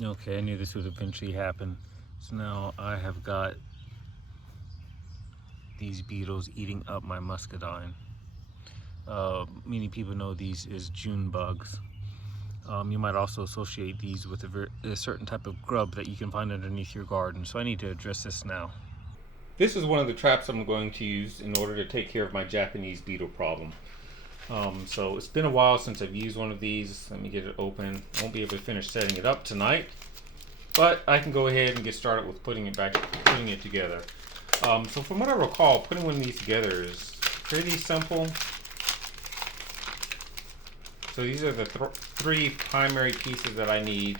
Okay, I knew this would eventually happen. So now I have got these beetles eating up my muscadine. Many people know these as June bugs. You might also associate these with a certain type of grub that you can find underneath your garden. So I need to address this now. This is one of the traps I'm going to use in order to take care of my Japanese beetle problem. So it's been a while since I've used one of these. Let me get it open. I won't be able to finish setting it up tonight, but I can go ahead and get started with putting it together. So from what I recall, putting one of these together is pretty simple. So these are the three primary pieces that I need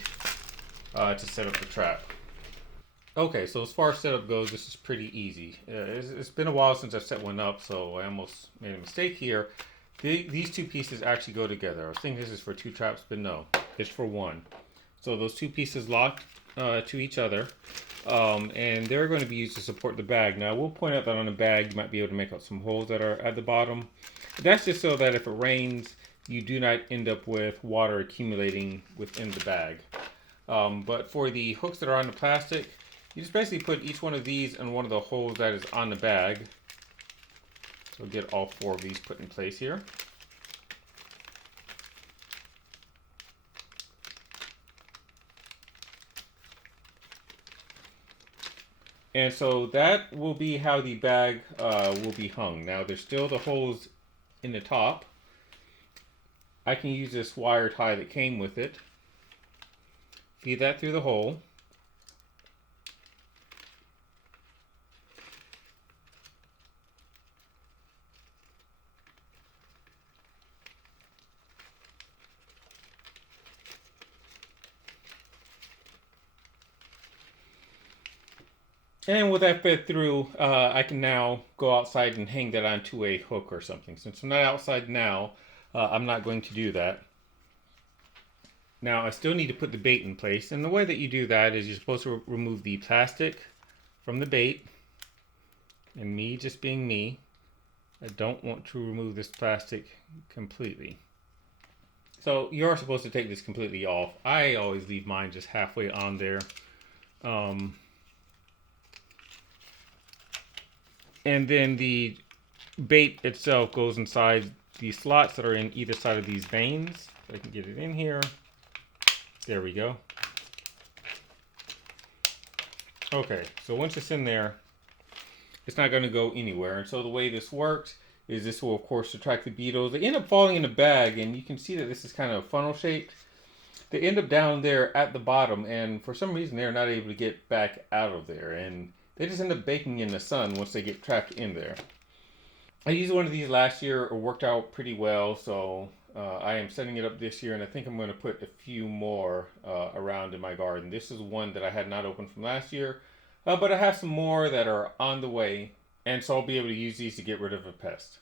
to set up the trap. Okay, so as far as setup goes, this is pretty easy. It's been a while since I've set one up, so I almost made a mistake here. These two pieces actually go together. I was thinking this is for two traps, but no, it's for one. So those two pieces lock to each other, and they're going to be used to support the bag. Now, I will point out that on the bag, you might be able to make out some holes that are at the bottom. That's just so that if it rains, you do not end up with water accumulating within the bag. But for the hooks that are on the plastic, you just basically put each one of these in one of the holes that is on the bag. So get all four of these put in place here. And so that will be how the bag will be hung. Now there's still the holes in the top. I can use this wire tie that came with it. Feed that through the hole. And with that fed through, I can now go outside and hang that onto a hook or something. Since I'm not outside now, I'm not going to do that. Now I still need to put the bait in place, and the way that you do that is you're supposed to remove the plastic from the bait. And me just being me, I don't want to remove this plastic completely. So you're supposed to take this completely off. I always leave mine just halfway on there. Um, and then the bait itself goes inside these slots that are in either side of these veins. So I can get it in here. There we go. Okay, so once it's in there, it's not going to go anywhere. And so the way this works is this will, of course, attract the beetles. They end up falling in a bag, and you can see that this is kind of funnel shaped. They end up down there at the bottom, and for some reason, they're not able to get back out of there. And they just end up baking in the sun once they get trapped in there. I used one of these last year. It worked out pretty well, so I am setting it up this year, and I think I'm going to put a few more around in my garden. This is one that I had not opened from last year, but I have some more that are on the way, and so I'll be able to use these to get rid of a pest.